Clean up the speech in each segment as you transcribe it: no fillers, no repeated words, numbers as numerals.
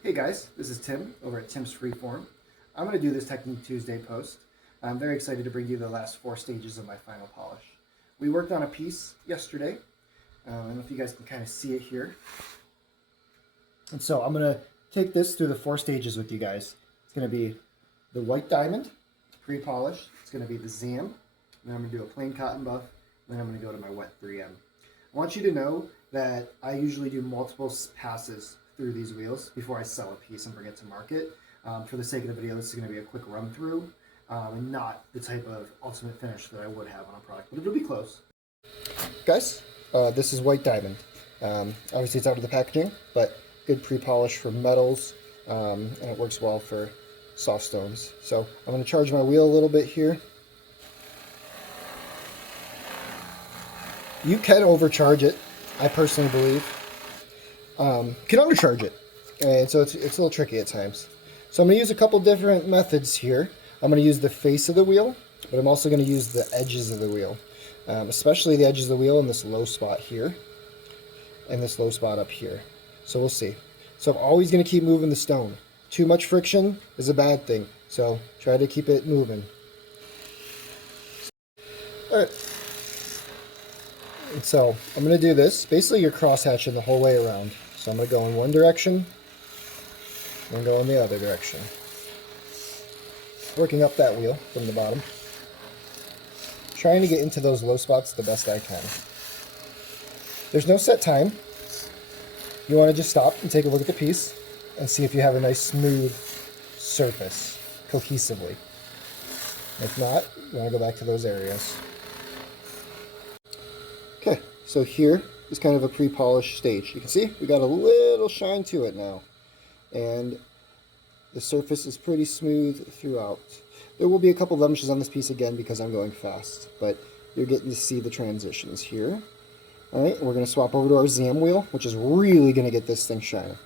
Hey guys, this is Tim over at Tim's Freeform. I'm going to do this Technique Tuesday post. I'm very excited to bring you the last 4 stages of my final polish. We worked on a piece yesterday. I don't know if you guys can kind of see it here. And so I'm going to take this through the 4 stages with you guys. It's going to be the white diamond, pre-polished. It's going to be the Zam. And then I'm going to do a plain cotton buff. And then I'm going to go to my wet 3M. I want you to know that I usually do multiple passes through these wheels before I sell a piece and bring it to market. For the sake of the video, this is going to be a quick run through and not the type of ultimate finish that I would have on a product, but it'll be close. Guys, this is white diamond. Obviously it's out of the packaging, but good pre-polish for metals, and it works well for soft stones. So I'm going to charge my wheel a little bit here. You can overcharge it, I personally believe. You can undercharge it, and so it's a little tricky at times. So I'm going to use a couple different methods here. I'm going to use the face of the wheel, but I'm also going to use the edges of the wheel, especially the edges of the wheel in this low spot here, and this low spot up here. So we'll see. So I'm always going to keep moving the stone. Too much friction is a bad thing, so try to keep it moving. All right. And so I'm going to do this. Basically, you're cross-hatching the whole way around. So I'm going to go in one direction, and go in the other direction. Working up that wheel from the bottom. Trying to get into those low spots the best I can. There's no set time. You want to just stop and take a look at the piece and see if you have a nice smooth surface cohesively. If not, you want to go back to those areas. Okay, so here is kind of a pre-polished stage. You can see we got a little shine to it now, and the surface is pretty smooth throughout. There will be a couple blemishes on this piece again because I'm going fast, but you're getting to see the transitions here. All right, we're going to swap over to our Zam wheel, which is really going to get this thing shining.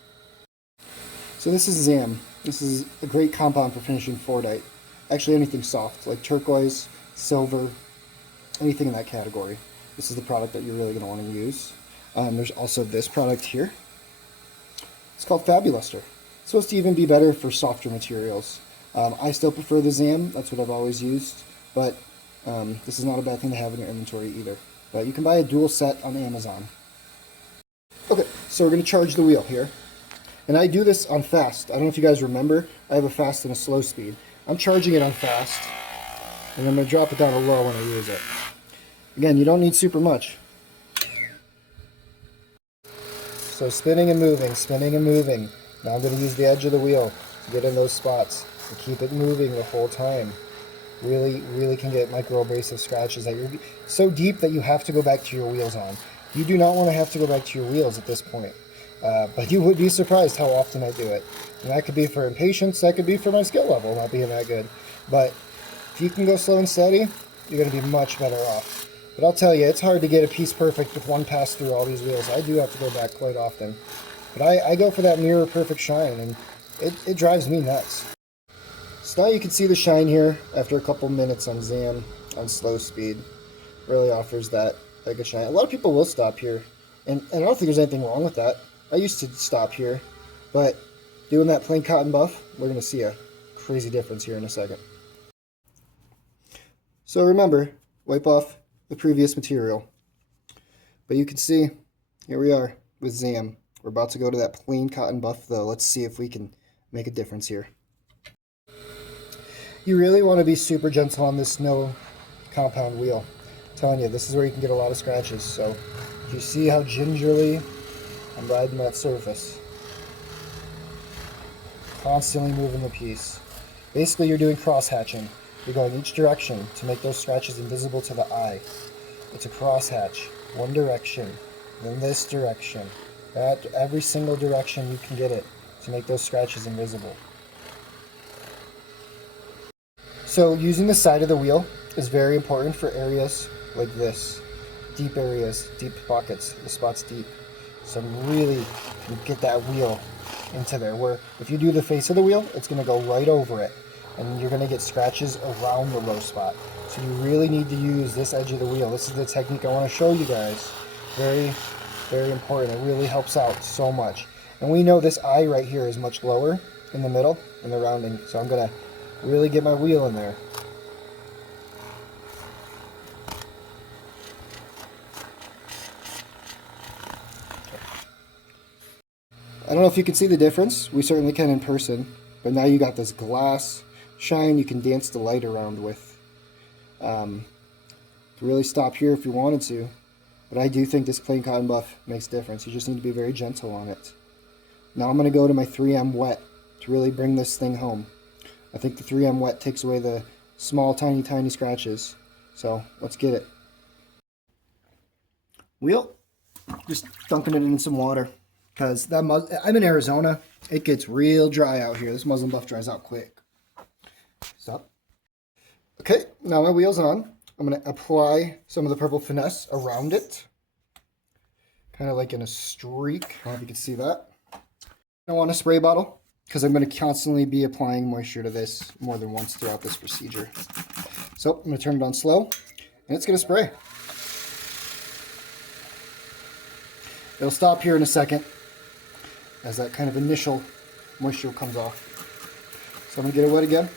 So this is Zam. This is a great compound for finishing fordite. Actually, anything soft like turquoise, silver, anything in that category. This is the product that you're really going to want to use. There's also this product here. It's called Fabuluster. It's supposed to even be better for softer materials. I still prefer the Zam. That's what I've always used. But this is not a bad thing to have in your inventory either. But you can buy a dual set on Amazon. Okay, so we're going to charge the wheel here. And I do this on fast. I don't know if you guys remember. I have a fast and a slow speed. I'm charging it on fast. And I'm going to drop it down to low when I use it. Again, you don't need super much. So spinning and moving, spinning and moving. Now I'm going to use the edge of the wheel to get in those spots and keep it moving the whole time. Really can get micro abrasive scratches that you're so deep that you have to go back to your wheels on. You do not want to have to go back to your wheels at this point. But you would be surprised how often I do it. And that could be for impatience, that could be for my skill level not being that good. But if you can go slow and steady, you're going to be much better off. But I'll tell you, it's hard to get a piece perfect with one pass through all these wheels. I do have to go back quite often. But I go for that mirror perfect shine, and it drives me nuts. So now you can see the shine here after a couple minutes on Zam on slow speed. Really offers that good shine. A lot of people will stop here, and I don't think there's anything wrong with that. I used to stop here, but doing that plain cotton buff, we're going to see a crazy difference here in a second. So remember, wipe off the previous material. But you can see, here we are with Zam. We're about to go to that plain cotton buff though. Let's see if we can make a difference here. You really want to be super gentle on this no compound wheel. I'm telling you, this is where you can get a lot of scratches. So you see how gingerly I'm riding that surface. Constantly moving the piece. Basically you're doing cross hatching. You're going each direction to make those scratches invisible to the eye. It's a crosshatch. One direction, then this direction. That every single direction you can get it to make those scratches invisible. So using the side of the wheel is very important for areas like this. Deep areas, deep pockets, the spot's deep. So really get that wheel into there, where if you do the face of the wheel, it's going to go right over it. And you're going to get scratches around the low spot. So you really need to use this edge of the wheel. This is the technique I want to show you guys. Very important. It really helps out so much. And we know this eye right here is much lower in the middle in the rounding. So I'm going to really get my wheel in there. I don't know if you can see the difference. We certainly can in person. But now you got this glass shine you can dance the light around with. Really stop here if you wanted to. But I do think this plain cotton buff makes a difference. You just need to be very gentle on it. Now I'm going to go to my 3M wet to really bring this thing home. I think the 3M wet takes away the small, tiny scratches. So let's get it. Wheel, just dunking it in some water. Because I'm in Arizona. It gets real dry out here. This muslin buff dries out quick. Stop. Okay, now my wheel's on. I'm going to apply some of the purple finesse around it. Kind of like in a streak. I don't know if you can see that. I want a spray bottle because I'm going to constantly be applying moisture to this more than once throughout this procedure. So I'm going to turn it on slow and it's going to spray. It'll stop here in a second as that kind of initial moisture comes off. So I'm going to get it wet again.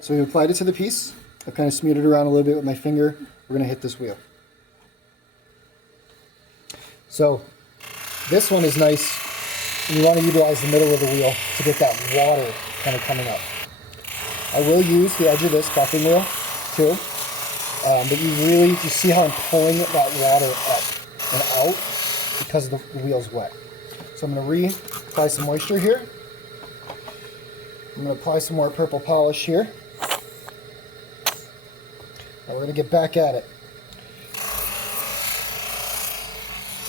So we applied it to the piece. I've kind of smeared it around a little bit with my finger. We're going to hit this wheel. So this one is nice, and you want to utilize the middle of the wheel to get that water kind of coming up. I will use the edge of this buffing wheel too, but you see how I'm pulling that water up and out because the wheel's wet. So I'm going to re-apply some moisture here. I'm going to apply some more purple polish here. Now we're going to get back at it.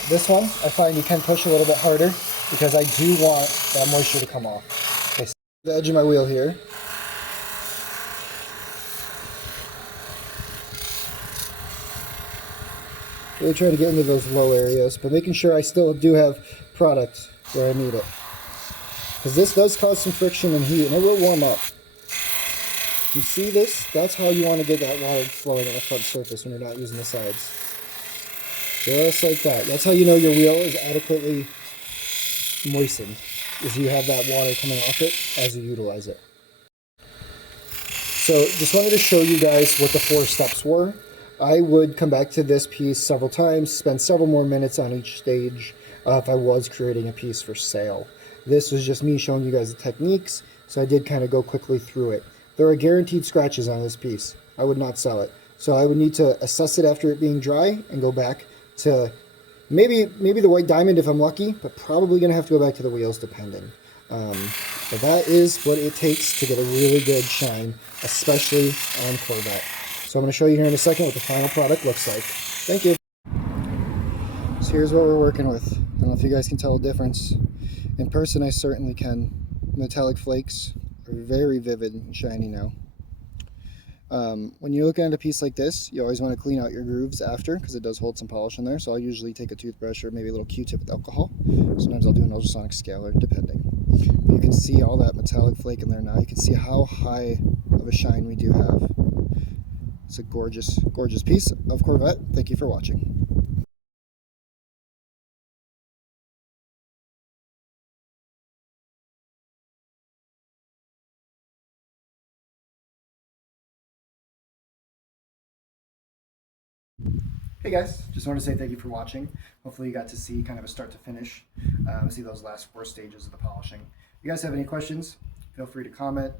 This one, I find you can push a little bit harder because I do want that moisture to come off. Okay, so the edge of my wheel here. Really trying to get into those low areas, but making sure I still do have product where I need it. Because this does cause some friction and heat, and it will warm up. You see this? That's how you want to get that water flowing on the front surface when you're not using the sides. Just like that. That's how you know your wheel is adequately moistened, is you have that water coming off it as you utilize it. So just wanted to show you guys what the 4 steps were. I would come back to this piece several times, spend several more minutes on each stage if I was creating a piece for sale. This was just me showing you guys the techniques, so I did kind of go quickly through it. There are guaranteed scratches on this piece. I would not sell it. So I would need to assess it after it being dry and go back to maybe the white diamond if I'm lucky, but probably going to have to go back to the wheels depending. But that is what it takes to get a really good shine, especially on Corvette. So I'm going to show you here in a second what the final product looks like. Thank you. So here's what we're working with. I don't know if you guys can tell a difference. In person I certainly can. Metallic flakes are very vivid and shiny now. When you're looking at a piece like this, you always want to clean out your grooves after because it does hold some polish in there. So I'll usually take a toothbrush or maybe a little Q-tip with alcohol. Sometimes I'll do an ultrasonic scaler, depending. But you can see all that metallic flake in there now. You can see how high of a shine we do have. It's a gorgeous, gorgeous piece of Corvette. Thank you for watching. Hey guys, just wanted to say thank you for watching. Hopefully you got to see kind of a start to finish, see those last 4 stages of the polishing. If you guys have any questions, feel free to comment,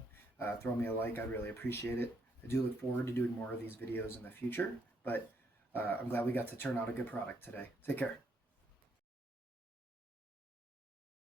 throw me a like, I'd really appreciate it. I do look forward to doing more of these videos in the future, but I'm glad we got to turn out a good product today. Take care.